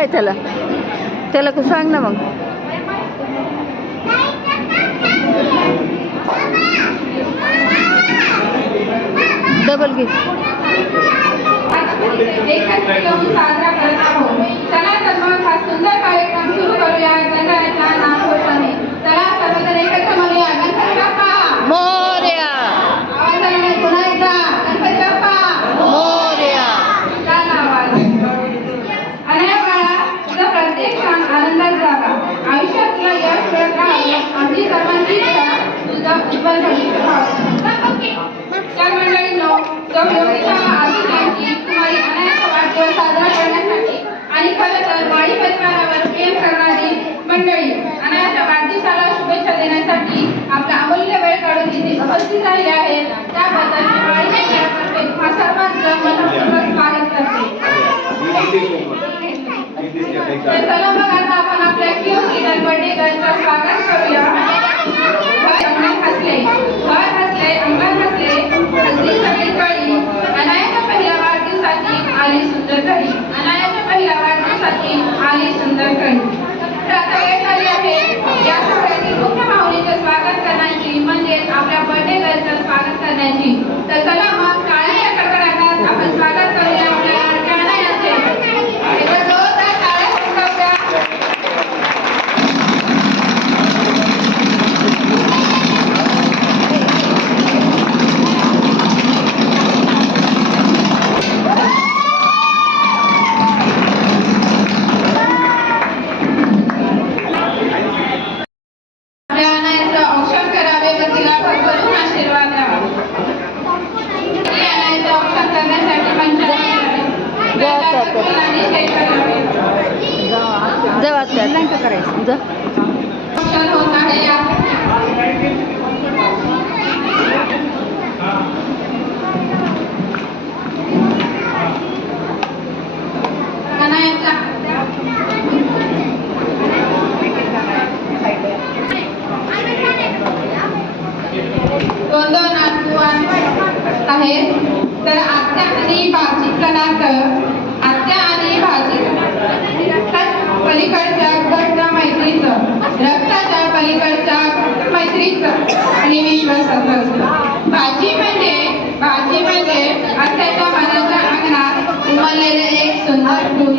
आहे त्याला? त्याला का सांग ना मग. डबल घे. साजरा करत आहोत. चला तर मग हा सुंदर कार्यक्रम सुरू करूया गणरायाच्या नामघोषाने. चला सर्वजण एकत्र म्हणूया गणपती बाप्पा मोरया. आवाजाने पुन्हा एकदा गणपती बाप्पा मोरया. छान आवाज. अनया बाळा, तुझा प्रत्येक क्षण आनंदात जावा. आयुष्यात तुला यश मिळत राहावं आमची सर्वांची इच्छा. तुझा उज्ज्वल भविष्य व्हावं. तर मंडळींनो, योगिता आदिल यांची कुमारी अनयाचा वाढदिवस साजरा करण्यासाठी आणि खरं तर वाडी परिवारावर प्रेम करणारी मंडळी अनयाच्या वाढदिवसाला शुभेच्छा देण्यासाठी आपला अमूल्य वेळ काढून इथे उपस्थित राहिले आहेत. त्याबद्दल मी वाडी परिवारातर्फे तुम्हा सर्वांचं मनपूर्वक स्वागत करते. तर चला मग आता आपण आपल्या क्यूट लिटल बर्थडे गर्लचं स्वागत करूया. अंगण हसले, घर हसले, अंगण हसले, हसली सगळी कळी. अनायाच्या पहिल्या वाढदिवसाची आली सुंदर घडी. अनायाच्या पहिल्या वाढदिवसाची आली सुंदर घडी. तर आता वेळ झाली आहे या सगळ्यांनी मुख्य पाहुणीचं स्वागत करण्याची, म्हणजेच आपल्या बर्थडे गर्लचं स्वागत करण्याची. तर चला मग टाळ्यांच्या कडकडाटात आपण स्वागत करूया आपल्या लाडक्या अनायाचे. एकदा जोरदार टाळ्या ठोकवूया. करायचं जा. होत आहे या दोन नातू आहेत. तर आत्या आणि भाजीचं नातं, आत्या आणि भाजी पलीकडच्या घट्ट मैत्रीचं, रक्ताच्या पलीकडच्या मैत्रीचं आणि विश्वासाचं असतं. भाजी म्हणजे आत्याच्या मनाच्या अंगणात उमललेले एक सुंदर फूल.